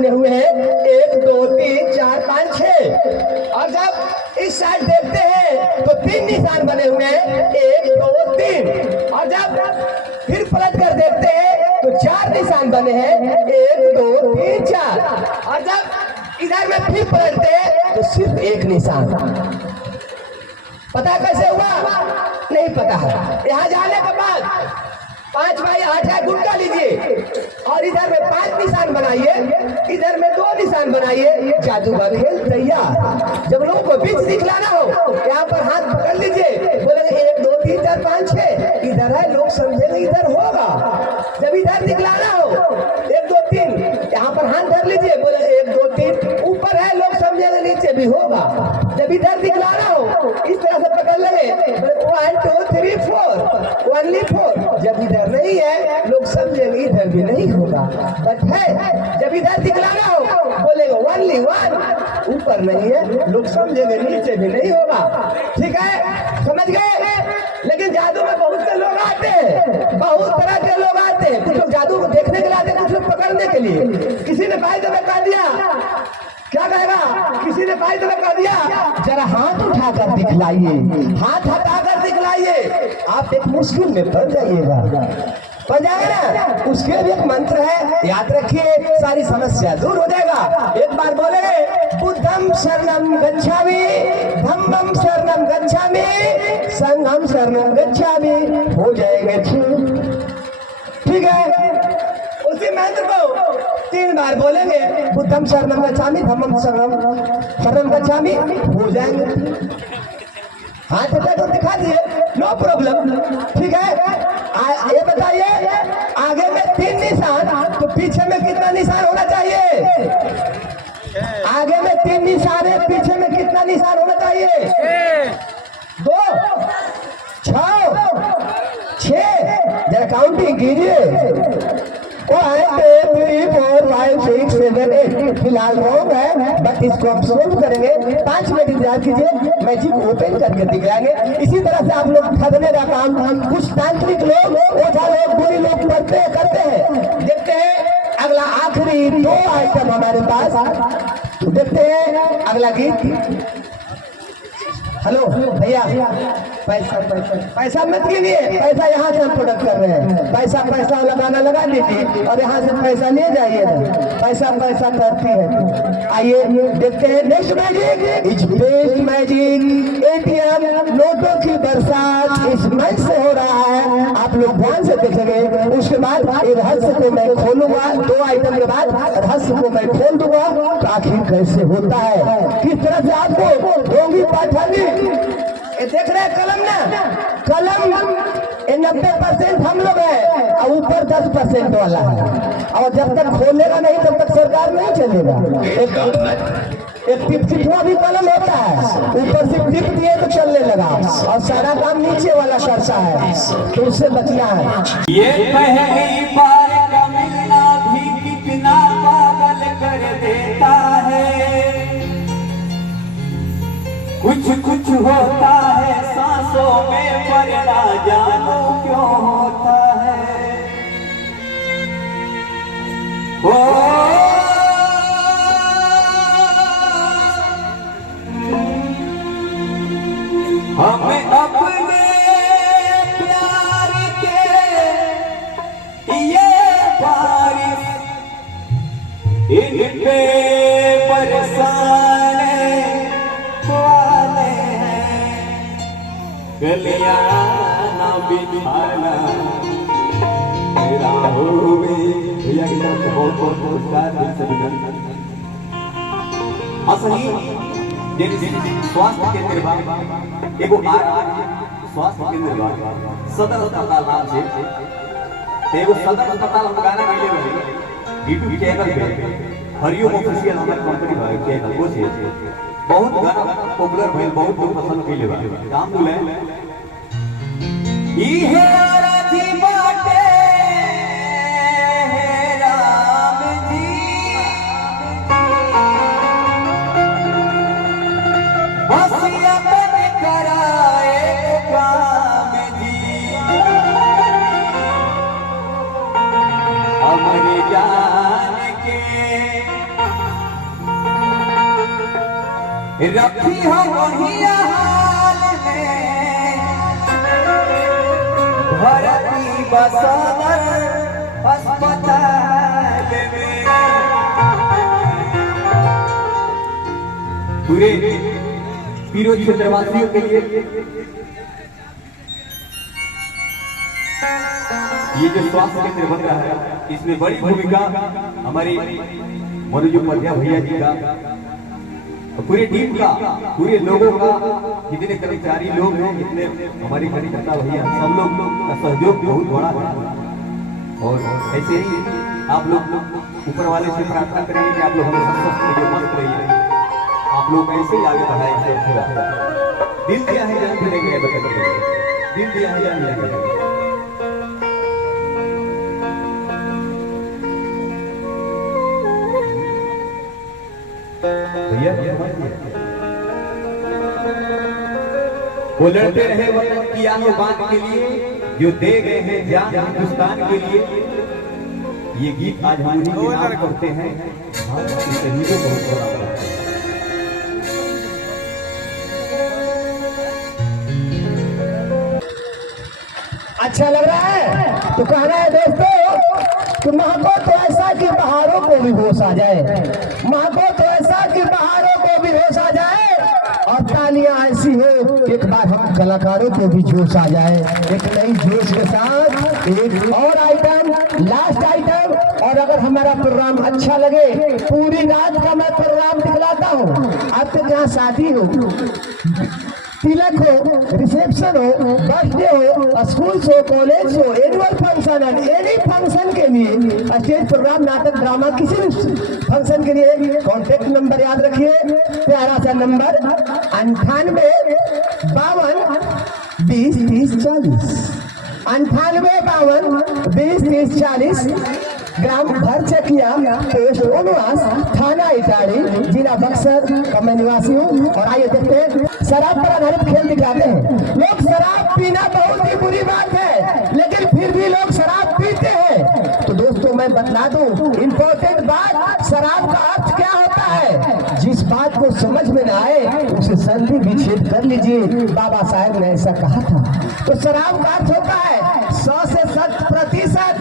बने हुए हैं 1 2 3 4 5 6। और जब इस साइड देखते हैं तो 3 निशान बने हुए हैं 1 2 3। और जब फिर पलट कर देखते हैं तो 4 निशान बने हैं 1 2 3 4। और जब इधर में फिर पलटते हैं तो सिर्फ एक निशान। पता कैसे हुआ? नहीं पता है। यहाँ जाने के बाद 5 बाई 8 है गुटका लीजिए और इधर में 5 निशान बनाइए, इधर में 2 निशान बनाइए, जादू का खेल तैयार। जब लोगों को बीच दिखलाना हो यहाँ पर हाथ पकड़ लीजिए, बोलेंगे 1 2 3 4 5 6 इधर है, लोग समझेंगे इधर होगा। जब इधर दिखलाना हो 1 2 3 यहाँ पर हाथ धर लीजिए, बोलेंगे 1 2 3 ऊपर है, लोग समझेंगे नीचे भी होगा। जब इधर दिखलाना हो इस तरह से पकड़ लेंगे 1 2 3 4 ओनली 4। जब इधर नहीं है लोग समझेंगे इधर भी नहीं होगा, बट है। जब इधर दिखलाना हो बोलेंगे ओनली 1 ऊपर नहीं है, लोग समझेंगे नीचे भी नहीं होगा। ठीक है, समझ गए? लेकिन जादू में बहुत से लोग आते हैं, बहुत तरह के लोग आते हैं। कुछ लोग जादू को देखने के लिए आते हैं, कुछ लोग पकड़ने के लिए। किसी ने भाई तुम्हें कह दिया, क्या कहेगा? किसी ने भाई तुम्हें कह दिया जरा हाथ उठाकर दिखलाइए, हाथ हटाकर दिखलाइए, आप एक मुश्किल में पड़ जाइएगा। पड़ जाएगा ना? उसके भी एक मंत्र है, याद रखिए, सारी समस्या दूर हो जाएगा। एक बार बोले बुद्धम शरणम गच्छामि, धम्मम शरणम गच्छामि, संघम शरणम गच्छामि, हो जाएगा ठीक। ठीक है, उसी मंत्र को 3 बार बोलेंगे, बुद्धम शरणम गच्छामि, धम्मम शरणम गच्छामि, हो जाएंगे। हाथ उठाकर दिखा दिए, नो प्रॉब्लम। ठीक है, ये बताइए आगे में 3 निशान तो पीछे में कितना निशान होना चाहिए? आगे में 3 निशान है, पीछे में कितना निशान होना चाहिए? 2 6 6। जरा काउंटिंग कीजिए। 1 2 3 4 5 6 7 8। फिलहाल रॉन्ग है, बट इसको आप सोल्व करेंगे। 5 मिनट इंतजार कीजिए, मैजिक ओपन करके दिखाएंगे। इसी तरह से आप लोग ठगने का काम कुछ तांत्रिक लोग, ओझा लोग, बुरी लोग करते हैं। देखते हैं अगला आखिरी 2 आइटम हमारे पास। देखते हैं अगला गीत। हेलो भैया, पैसा मत गिनिए, पैसा यहाँ से हम प्रोडक्ट कर रहे हैं। पैसा लगाना लगा लीजिए और यहाँ से पैसा ले जाइए। पैसा करती है। आइए देखते हैं नेक्स्ट मैजिक। इस बेस्ट मैजिक एटीएम नोटों की बरसात इस मंच से हो रहा है, आप लोग ध्यान से देखेंगे। उसके बाद रहस्य को मैं खोलूंगा, 2 आइटम के बाद रहस्य को मैं खोल दूंगा तो आखिर कैसे होता है, किस तरह से आपको होंगी पाठानी। देख रहे हैं कलम ना, कलम 90% हम लोग हैं और ऊपर 10% वाला है। और जब तक खोलेगा नहीं तब तक सरकार नहीं चलेगा। एक टिपचिपवा भी कलम होता है, ऊपर से टिप दिए तो चलने लगा और सारा काम नीचे वाला सरसा है, तो उससे बचना है। ये पहली बार का मिलना भी कितना पागल कर देता है। कुछ होता है सांसों में, पर ना जानो क्यों होता है। ओ हमें अपने प्यार के ये बारिश इन पे बरसाने वाले हैं। गलियां ना बिछाना राहों में। भैया की तरफ से बहुत बहुत पुरस्कार असली स्वास्थ्य केंद्र बा एगो स्वास्थ्य केंद्र बा सदर अस्पताल नाम से। एगो सदर अस्पताल हम गाना गईले रही यूट्यूब चैनल पे, हरिओम ऑफिशियल हमारी कंपनी बा चैनल वो से बहुत गाना पॉपुलर भइल, बहुत लोग पसंद कइले बा। काम बोले ई है राजी बाटे राम जी, बस अपन कराए काम जी। हमरे जान के रखी हम वही हाल में भर्ती बसदर अस्पताल में। पूरे पीरो क्षेत्रवासियों के लिए ये जो स्वास्थ्य केंद्र बन रहा है इसमें बड़ी भूमिका हमारी मनोज उपाध्याय भैया जी का, पूरी टीम का, पूरे लोगों का, जितने कर्मचारी लोग हैं, जितने हमारे कार्यकर्ता भैया, सब लोग का सहयोग बहुत बड़ा है। और ऐसे ही आप लोग ऊपर वाले से प्रार्थना करेंगे कि आप लोग हमेशा स्वस्थ रहिए, मस्त रहिए, आप लोग ऐसे ही आगे बढ़ाएं। दिल दिया है जान मिलेंगे, दिल दिया है जान मिलेंगे। भैया वो लड़ते रहे वतन की आनो बात के लिए, जो दे गए हैं जान हिंदुस्तान के लिए। ये गीत आज हम उन्हीं के नाम करते हैं। शहीदों बहुत बड़ा अच्छा लग रहा है तो कहना है दोस्तों कि महको तो ऐसा कि बहारों को भी होश आ जाए, महको तो ऐसा कि बहारों को भी होश आ जाए, और तालियां ऐसी हो कि एक बार हम कलाकारों को भी जोश आ जाए। एक नई जोश के साथ एक और आइटम, लास्ट आइटम। और अगर हमारा प्रोग्राम अच्छा लगे, पूरी रात का मैं प्रोग्राम दिखलाता हूँ। आपके जहाँ शादी हो, तिलक हो, रिसेप्शन हो, बर्थडे हो, स्कूल हो, कॉलेज हो, एनुअल फंक्शन है, एनी फंक्शन के लिए स्टेज प्रोग्राम, नाटक, ड्रामा, किसी भी फंक्शन के लिए कॉन्टेक्ट नंबर याद रखिए, प्यारा सा नंबर 98 52 20 30 40, 98 52 20 30 40, ग्राम घर चकिया, पोस्ट वनवास, थाना इटाड़ी, जिला बक्सर का मैं निवासी हूँ। और आइए देखते हैं, शराब पर आधारित खेल दिखाते हैं। लोग शराब पीना बहुत ही बुरी बात है, लेकिन फिर भी लोग शराब पीते हैं। तो दोस्तों मैं बतला दूं इम्पोर्टेंट बात, शराब का अर्थ क्या होता है। जिस बात को समझ में न आए उसे संधि विच्छेद कर लीजिए, बाबा साहेब ने ऐसा कहा था। तो शराब का अर्थ होता है 100 से 100%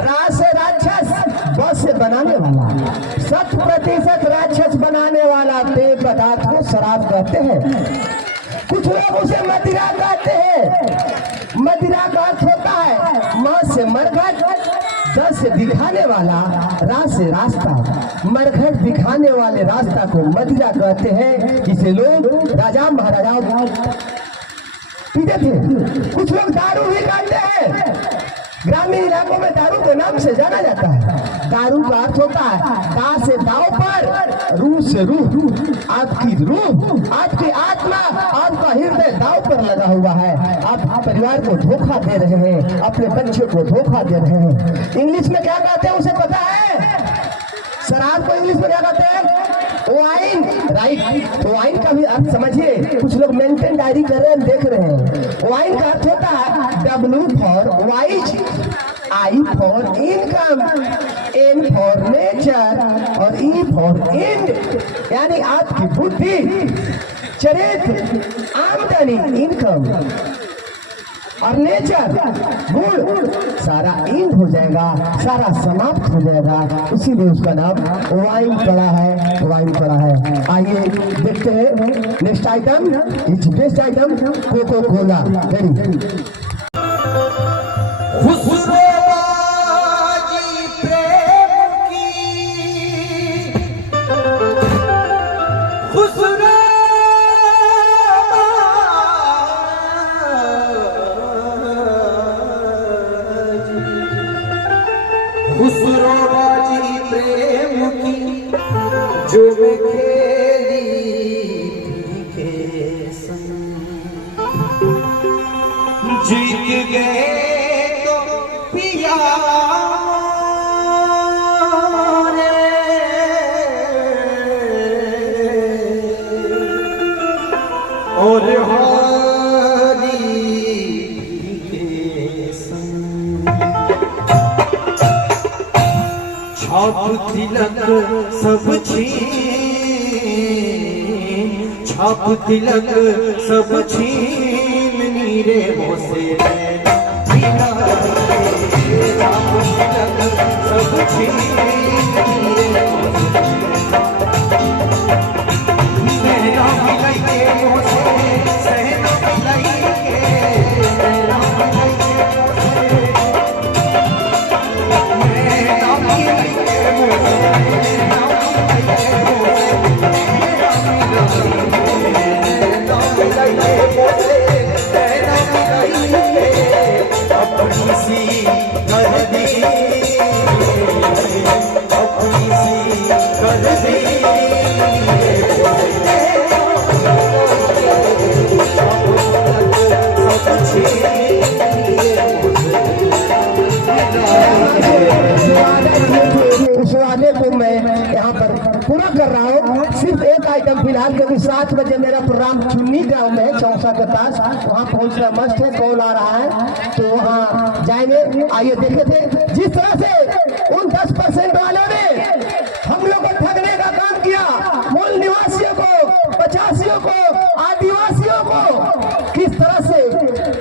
राज से राक्षस, बस से बनाने वाला, 100% राक्षस बनाने वाला पेय पदार्थ को शराब कहते हैं। कुछ लोग उसे मदिरा कहते हैं। मदिरा का अर्थ होता है मौत से मरघट, दस से दिखाने वाला, राज से रास्ता, मरघट दिखाने वाले रास्ता को मदिरा कहते हैं। इसे लोग राजा महाराजा पीते थे। कुछ लोग दारू भी कहते हैं। ग्रामीण इलाकों में दारू के नाम से जाना जाता है। दारू का अर्थ होता है दा से दाव पर, रूह से रूह, आपकी रूह, आपकी आत्मा, आपका हृदय दाव पर लगा हुआ है। आप परिवार को धोखा दे रहे हैं, अपने बच्चे को धोखा दे रहे हैं। इंग्लिश में क्या कहते हैं उसे पता है? शराब को इंग्लिश में क्या कहते हैं? Wine, right. तो वाइन का भी अर्थ समझिए। कुछ लोग मेंटेन डायरी कर रहे हैं, देख रहे हैं। वाइन का अर्थ होता है W for wise, I for income, N for nature और E फॉर इंड, यानी आपकी बुद्धि, चरित्र, आमदनी, इनकम और नेचर, गुण, सारा इंड हो जाएगा, सारा समाप्त हो जाएगा। इसीलिए उसका नाम वाइन पड़ा है, वाइन पड़ा है। आइए देखते हैं next item. It's best item coca cola. Very खुसरोबाजी प्रेम की जो मैं खेली थी के संग, जीत गए तो पिया रे, और हारी के संग। छाप तिलक सब छीन छाप तिलक सब छीन नीरे मोसे बिना छाप तिलक सब छीन नीरे मेरा मिलाई के मोसे सहना मिलाई के मेरा मिलाई के मोसे मेरा मिलाई के मोसे अपनी सी कर दी अपनी सी कर दी उस वादे को मैं यहाँ पर पूरा कर रहा हूँ। सिर्फ एक आइटम फिलहाल, क्योंकि 7 बजे मेरा प्रोग्राम चुन्नी गांव में है, चौसा के पास, वहाँ पहुँचना मस्त है। कॉल आ रहा है तो वहाँ जाएंगे। आइए देखे थे जिस तरह से उन 10% वालों ने हम लोग को ठगने का काम किया, मूल निवासियों को, 85 को, आदिवासियों को, किस तरह से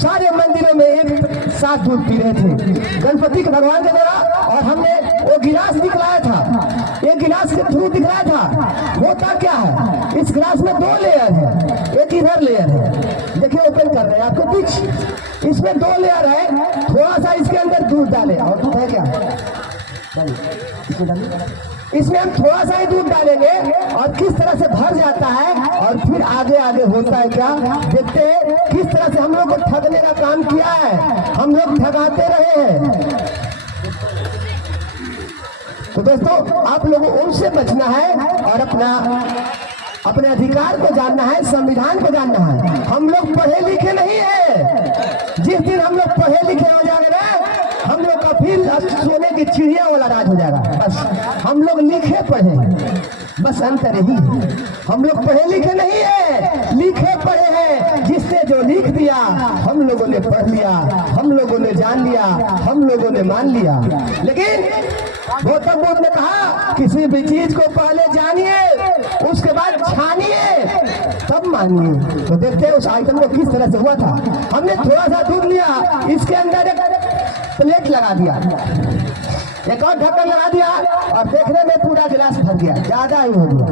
सारे मंदिरों में एक साथ दूध पी रहे थे गणपति के भगवान के द्वारा। और हमने वो गिलास दिखलाया था, एक गिलास के थ्रू दिखलाया था। होता क्या है, इस गिलास में 2 लेयर है, एक इधर लेयर है, देखिए ओपन कर रहे हैं आपको कुछ, इसमें 2 लेयर है। थोड़ा सा इसके अंदर दूध डाले, और दूध है क्या, इसमें हम थोड़ा सा ही दूध डालेंगे और किस तरह से भर जाता है, और फिर आगे आगे होता है क्या, देखते हैं किस तरह से हम लोग को ठगने का काम किया है, हम लोग ठगाते रहे हैं। तो दोस्तों आप लोगों को उनसे बचना है और अपने अधिकार को जानना है, संविधान को जानना है। हम लोग पढ़े लिखे नहीं है, जिस दिन हम लोग पढ़े लिखे हो जाएंगे ना, हम लोग का फिर सोने की चिड़िया वाला राज हो जाएगा। बस हम लोग लिखे पढ़े, बस अंतर यही है, हम लोग पढ़े लिखे नहीं है, लिखे पढ़े हैं। जिसने जो लिख दिया हम लोगों ने पढ़ लिया, हम लोगों ने जान लिया, हम लोगों ने मान लिया। लेकिन गौतम बुद्ध ने कहा किसी भी चीज को पहले जानिए, उसके बाद छानिए, तब मानिए। तो देखते हैं उस आइटम को किस तरह से हुआ था। हमने थोड़ा सा दूध लिया, इसके अंदर एक प्लेट लगा दिया, एक और ढक्कन लगा दिया, और देखने में पूरा गिलास भर गया, ज्यादा ही हो गया।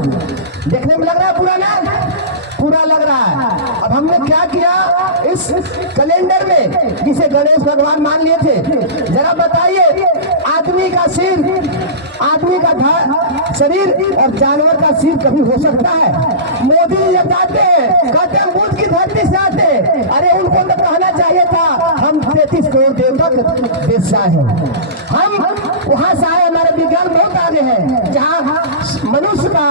देखने में लग रहा है पूरा ना, पूरा लग रहा है। अब हमने क्या किया, इस कैलेंडर में जिसे गणेश भगवान मान लिए थे, जरा बताइए आदमी का सिर, आदमी का शरीर और जानवर का सिर कभी हो सकता है? मोदी जी जब जाते हैं कहते हैं बुद्ध की धरती से आते, अरे उनको तो कहना चाहिए था हम 33 करोड़ देवता के देश से आए हैं, हम वहां से आए, हमारे विज्ञान बहुत आगे है, जहाँ मनुष्य का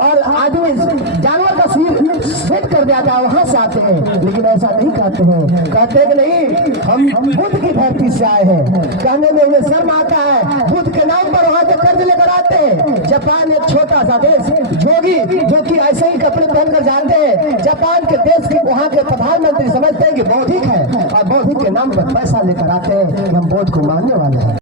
और आदमी जानवर का सिर सेट कर दिया था, वहां से आते हैं। लेकिन ऐसा नहीं कहते हैं, कहते हैं कि नहीं हम बुद्ध की धरती से आए हैं। कहने में उन्हें शर्म आता है, बुद्ध के नाम पर वहां से कर्ज लेकर आते हैं। जापान एक छोटा सा देश, जोगी जो कि ऐसे ही कपड़े पहनकर जानते हैं, जापान के देश के वहां के प्रधानमंत्री समझते हैं कि बौद्धिक है, और बौद्धिक के नाम पर पैसा लेकर आते हैं कि हम बौद्ध को मानने वाले हैं।